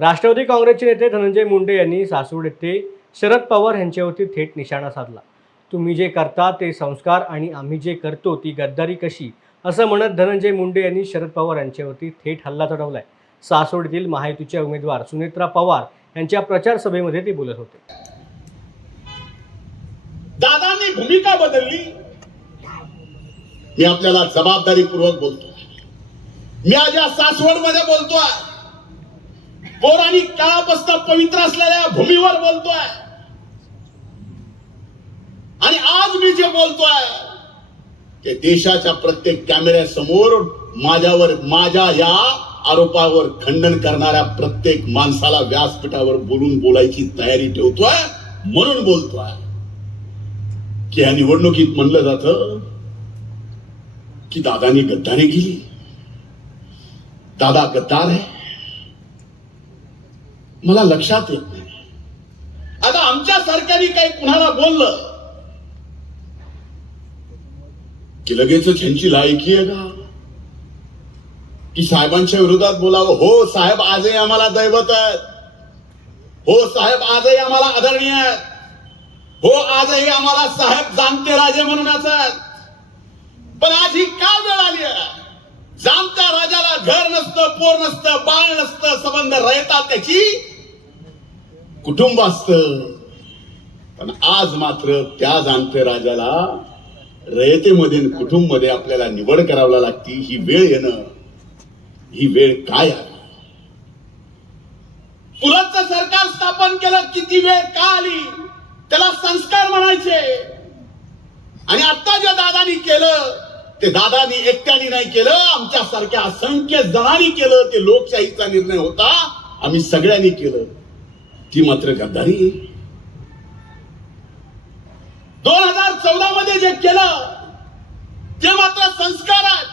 राष्ट्रवादी काँग्रेसचे नेते धनंजय मुंडे यांनी सासवड येथे शरद पवार यांच्यावरती थेट निशाणा साधला. तुम्ही जे करता ते संस्कार आणि आम्ही जे करतो ती गद्दारी कशी, असं म्हणत धनंजय मुंडे यांनी शरद पवार यांच्यावरती थेट हल्ला चढवलाय. सासवडीतील महायुतीच्या उमेदवार सुनेत्रा पवार यांच्या प्रचार सभेमध्ये ते बोलत होते. दादांनी भूमिका बदलली. मी आपल्याला जबाबदारीपूर्वक बोलतो. मी आज या सासवडमध्ये बोलतोय. पौराणिक काळापासून पवित्र असलेल्या भूमीवर बोलतोय. आणि आज मी जे बोलतोय ते देशाच्या प्रत्येक कॅमेऱ्यासमोर माझ्या या आरोपावर खंडन करणाऱ्या प्रत्येक माणसाला व्यासपीठावर बोलायची तयारी ठेवतोय. म्हणून बोलतोय की या निवडणुकीत म्हणलं जातं की दादानी गद्दारी केली, दादा गद्दार आहे. मला लक्षात येत नाही. आता आमच्या सारख्यानी काही कुणाला बोललं की लगेच ह्यांची लायकी आहे का की साहेबांच्या विरोधात बोलावं. हो साहेब आजही आम्हाला दैवत आहेत. हो साहेब आजही आम्हाला आदरणीय आहेत. हो आजही आम्हाला साहेब जाणते राजे म्हणून असतात. पण आज ही का वेळ आली आहे? जाणत्या राजाला घर नसतं, पोर नसतं, बाळ नसतं, संबंध राहतात, त्याची कुटुंब असतं. पण आज मात्र त्या जाणत्या राजाला रयतेमध्ये कुटुंब मध्ये आपल्याला निवड करावी लागती. ही वेळ येणं, ही वेळ काय आहे? पुलतचं सरकार स्थापन केलं, किती वेळ का आली? त्याला संस्कार म्हणायचे. आणि आता जे दादानी केलं ते दादानी एकट्याने नाही केलं, आमच्या सारख्या असंख्य जणांनी केलं. ते लोकशाहीचा निर्णय होता, आम्ही सगळ्यांनी केलं. ती मात्र गद्दारी. 2014 मध्ये जे केलं ते मात्र संस्कार आहेत.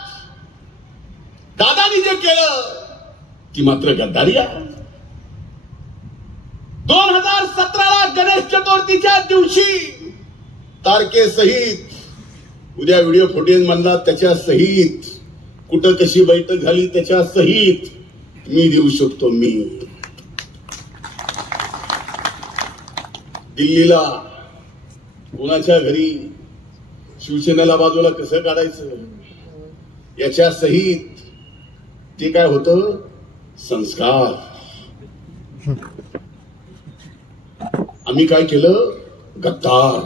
दादानी जे केलं ती मात्र गद्दारी आहे. 2017ला गणेश चतुर्थीच्या दिवशी तारखेसहित, उद्या व्हिडिओ फुटेज म्हणला त्याच्या सहित, कुठं कशी बैठक झाली त्याच्या सहित मी देऊ शकतो. मी दिल्लीला कुणाच्या घरी शिवसेनेला बाजूला कसं काढायचं याच्या सहित ते काय होतं? संस्कार. आम्ही काय केलं? गद्दार.